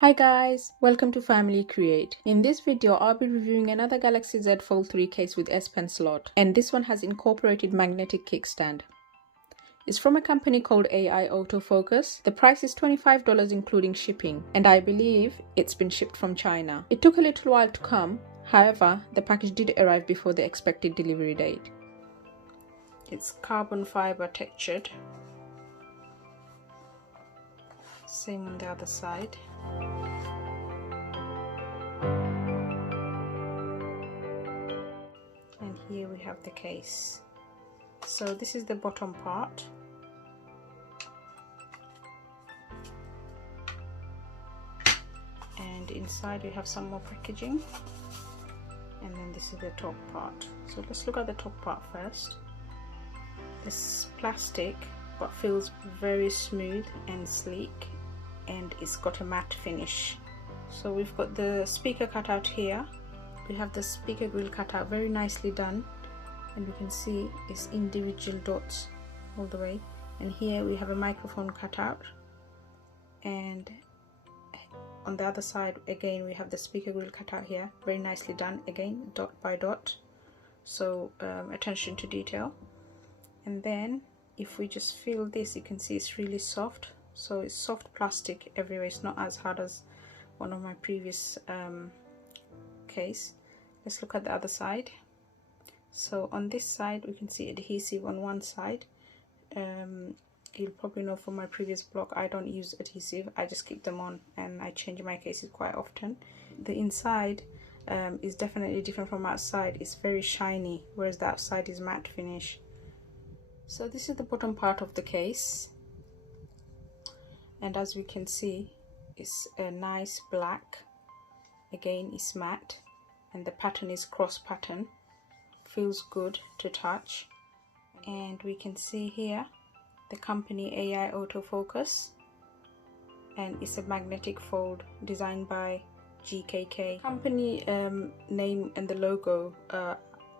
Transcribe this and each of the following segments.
Hi guys, welcome to Family Create. In this video, I'll be reviewing another Galaxy Z Fold3 case with S-Pen slot, and this one has incorporated magnetic kickstand. It's from a company called AI Autofocus. The price is $25 including shipping, and I believe it's been shipped from China. It took a little while to come, however, the package did arrive before the expected delivery date. It's carbon fiber textured. Same on the other side. And here we have the case. So this is the bottom part. And inside we have some more packaging. And then this is the top part. So let's look at the top part first. It's plastic but feels very smooth and sleek, and it's got a matte finish. So we've got the speaker cutout here. We have the speaker grill cutout, very nicely done, and we can see it's individual dots all the way. And here we have a microphone cutout, and on the other side again we have the speaker grill cutout here, very nicely done, again dot by dot, so attention to detail. And then if we just feel this, you can see it's really soft. So it's soft plastic everywhere. It's not as hard as one of my previous case. Let's look at the other side. So on this side we can see adhesive on one side. You'll probably know from my previous blog I don't use adhesive, I just keep them on and I change my cases quite often. The inside is definitely different from outside. It's very shiny, whereas the outside is matte finish. So this is the bottom part of the case, and as we can see it's a nice black. Again, it's matte and the pattern is cross pattern, feels good to touch. And we can see here the company AI Autofocus, and it's a magnetic fold designed by GKK. Company name and the logo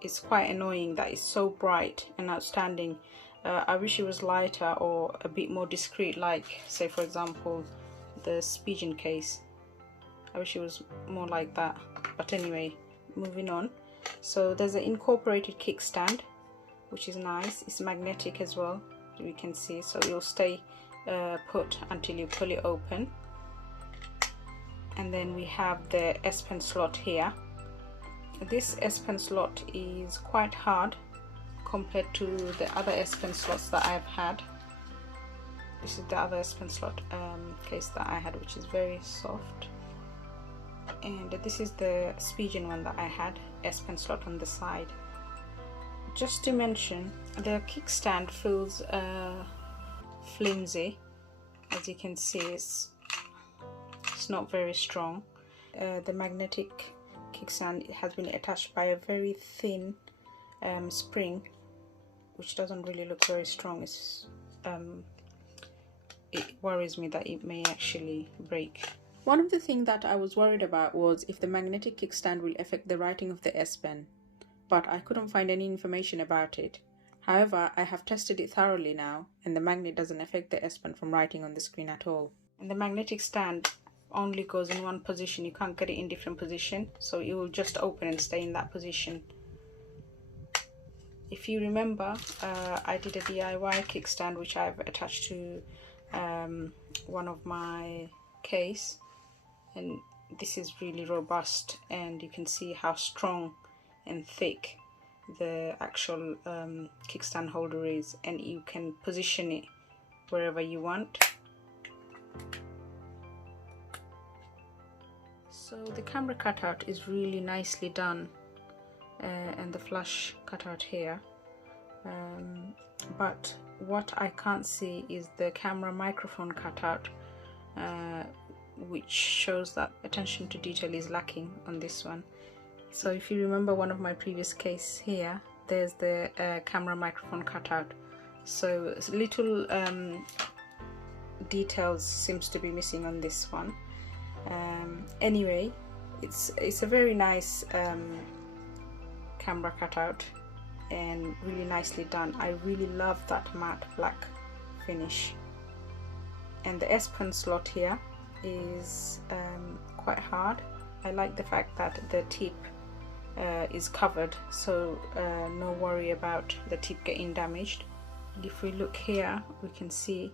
is quite annoying that it's so bright and outstanding. I wish it was lighter or a bit more discreet, like say for example the SPen case. I wish it was more like that, but anyway, moving on. So there's an incorporated kickstand, which is nice. It's magnetic as well, we can see, so it'll stay put until you pull it open. And then we have the S-Pen slot here. This S-Pen slot is quite hard compared to the other S-Pen slots that I've had. This is the other S-Pen slot case that I had, which is very soft. And this is the SPen one that I had, S-Pen slot on the side. Just to mention, the kickstand feels flimsy. As you can see, it's not very strong. The magnetic kickstand has been attached by a very thin spring, which doesn't really look very strong. It worries me that it may actually break. One of the things that I was worried about was if the magnetic kickstand will affect the writing of the S-Pen, but I couldn't find any information about it. However, I have tested it thoroughly now, and the magnet doesn't affect the S-Pen from writing on the screen at all. And the magnetic stand only goes in one position, you can't get it in different position, so it will just open and stay in that position. If you remember, I did a DIY kickstand which I've attached to one of my case, and this is really robust, and you can see how strong and thick the actual kickstand holder is, and you can position it wherever you want. So the camera cutout is really nicely done, and the flash cutout here, but what I can't see is the camera microphone cutout, which shows that attention to detail is lacking on this one. So if you remember one of my previous case here, there's the camera microphone cutout, so little details seems to be missing on this one. Anyway, it's a very nice camera cutout and really nicely done. I really love that matte black finish. And the S-Pen slot here is quite hard. I like the fact that the tip is covered, so no worry about the tip getting damaged. And if we look here, we can see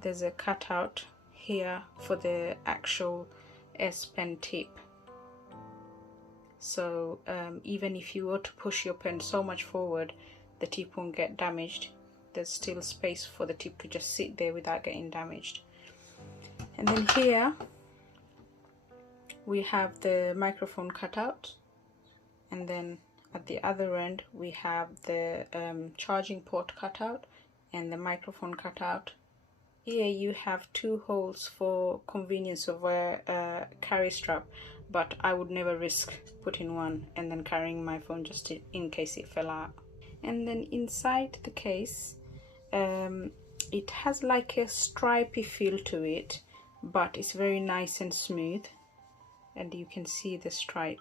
there's a cutout here for the actual S-Pen tip. So even if you were to push your pen so much forward, the tip won't get damaged. There's still space for the tip to just sit there without getting damaged. And then here we have the microphone cutout, and then at the other end we have the charging port cutout and the microphone cutout. Here you have two holes for convenience of a carry strap, but I would never risk putting one and then carrying my phone just in case it fell out. And then inside the case, it has like a stripy feel to it, but it's very nice and smooth, and you can see the stripe.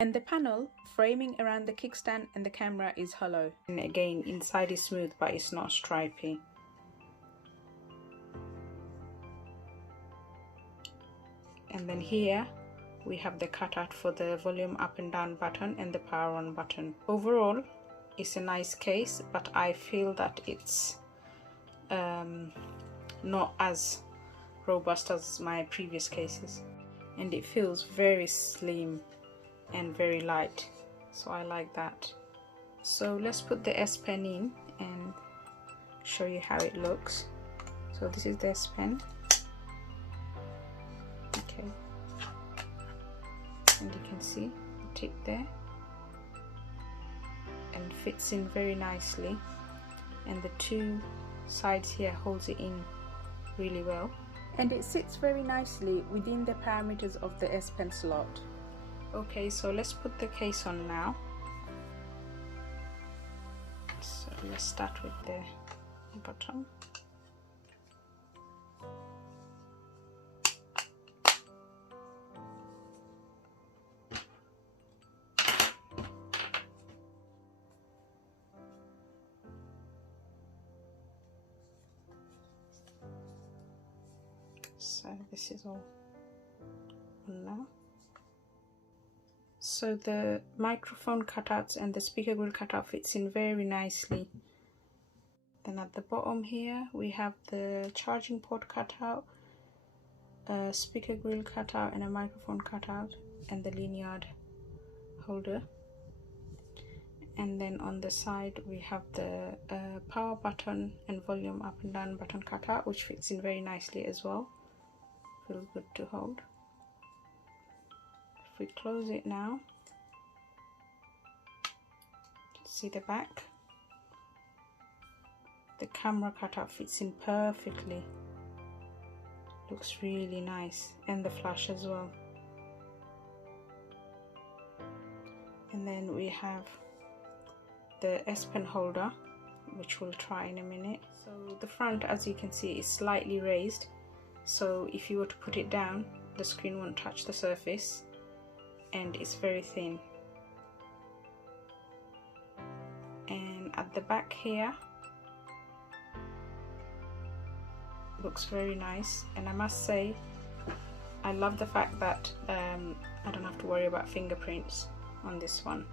And the panel framing around the kickstand and the camera is hollow. And again, inside is smooth, but it's not stripy. And then here we have the cutout for the volume up and down button and the power on button. Overall, it's a nice case, but I feel that it's not as robust as my previous cases, and it feels very slim and very light, so I like that. So let's put the S-Pen in and show you how it looks. So this is the S-Pen. Okay, and you can see the tip there, and fits in very nicely, and the two sides here holds it in really well, and it sits very nicely within the parameters of the S-Pen slot. Okay, so let's put the case on now. So let's start with the bottom. So this is all on now. So the microphone cutouts and the speaker grill cutout fits in very nicely. Then at the bottom here we have the charging port cutout, a speaker grill cutout and a microphone cutout, and the lanyard holder. And then on the side we have the power button and volume up and down button cutout, which fits in very nicely as well. Feels good to hold. If we close it now, see the back. The camera cutout fits in perfectly. Looks really nice, and the flash as well. And then we have the S-Pen holder, which we'll try in a minute. So the front, as you can see, is slightly raised, so if you were to put it down, the screen won't touch the surface, and it's very thin. And at the back here, looks very nice, and I must say I love the fact that I don't have to worry about fingerprints on this one.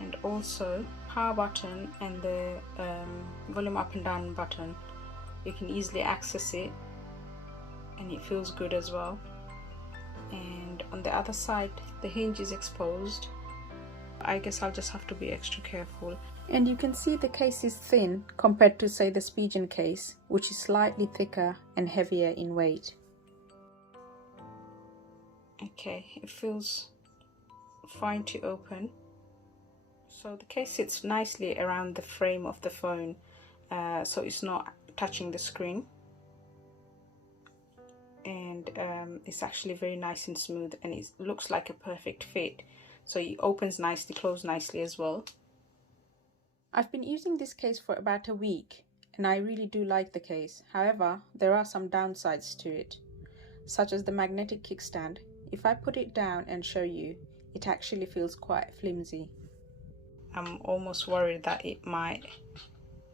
And also power button and the volume up and down button, you can easily access it, and it feels good as well. And on the other side the hinge is exposed. I guess I'll just have to be extra careful. And you can see the case is thin compared to, say, the SPen case, which is slightly thicker and heavier in weight. Okay, it feels fine to open. So the case sits nicely around the frame of the phone, so it's not touching the screen, and it's actually very nice and smooth, and it looks like a perfect fit. So it opens nicely, closes nicely as well. I've been using this case for about a week, and I really do like the case. However, there are some downsides to it, such as the magnetic kickstand. If I put it down and show you, it actually feels quite flimsy. I'm almost worried that it might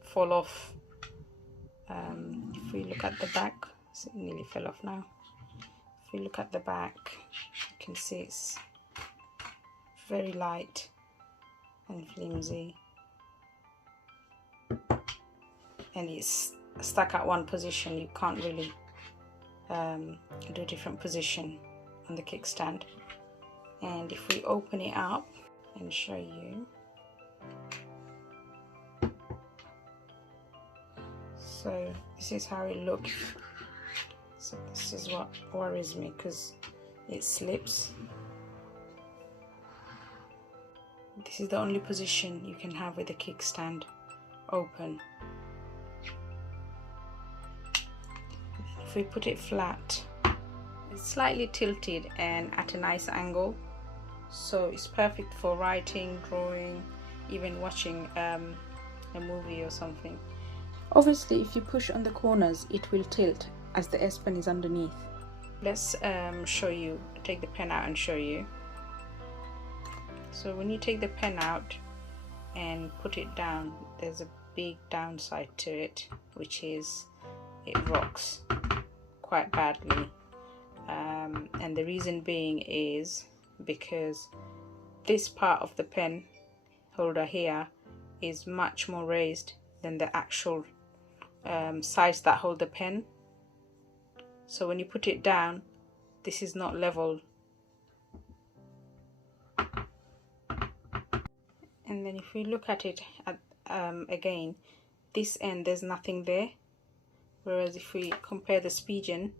fall off. If we look at the back, So it nearly fell off now. If you look at the back, you can see it's very light and flimsy, and it's stuck at one position. You can't really do a different position on the kickstand. And if we open it up and show you, so this is how it looks. So this is what worries me, because it slips. This is the only position you can have with the kickstand open. If we put it flat, it's slightly tilted and at a nice angle, so it's perfect for writing, drawing, even watching a movie or something. Obviously, if you push on the corners, it will tilt as the S-Pen is underneath. Let's show you, take the pen out and show you. So when you take the pen out and put it down, there's a big downside to it, which is it rocks quite badly. And the reason being is because this part of the pen holder here is much more raised than the actual sides that hold the pen. So when you put it down, this is not level. And then if we look at it again, this end there's nothing there, whereas if we compare the SPen,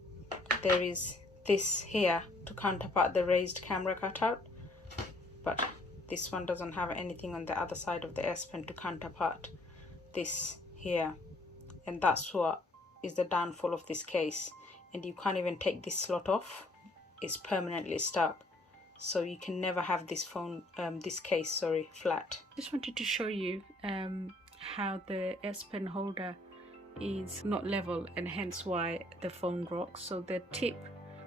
there is this here to counterpart the raised camera cutout, but this one doesn't have anything on the other side of the S-Pen to counterpart this here, and that's what is the downfall of this case. And you can't even take this slot off, it's permanently stuck, so you can never have this this case flat. Just wanted to show you how the S-Pen holder is not level, and hence why the phone rocks. So the tip,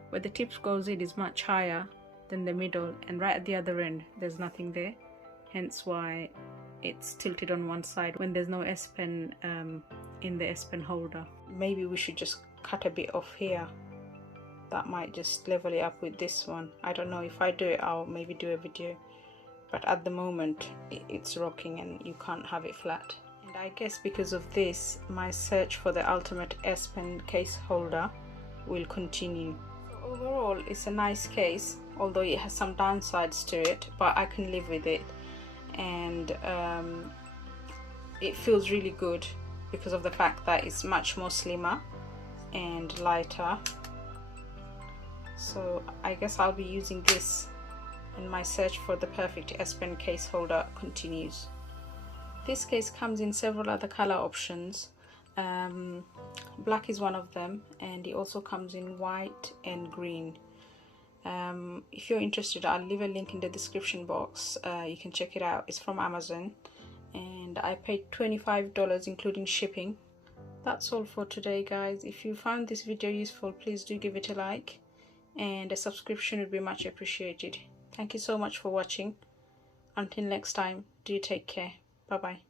where the tip goes in, is much higher than the middle, and right at the other end there's nothing there, hence why it's tilted on one side when there's no S-Pen in the S-Pen holder. Maybe we should just cut a bit off here. That might just level it up with this one. I don't know. If I do it, I'll maybe do a video, but at the moment it's rocking and you can't have it flat. And I guess because of this, my search for the ultimate S-Pen case holder will continue. So overall, it's a nice case, although it has some downsides to it, but I can live with it. And it feels really good because of the fact that it's much more slimmer and lighter. So I guess I'll be using this, and my search for the perfect S-Pen case holder continues. This case comes in several other color options. Black is one of them, and it also comes in white and green. If you're interested, I'll leave a link in the description box. You can check it out. It's from Amazon, and I paid $25 including shipping. That's all for today, guys. If you found this video useful, please do give it a like, and a subscription would be much appreciated. Thank you so much for watching. Until next time, do take care. Bye bye.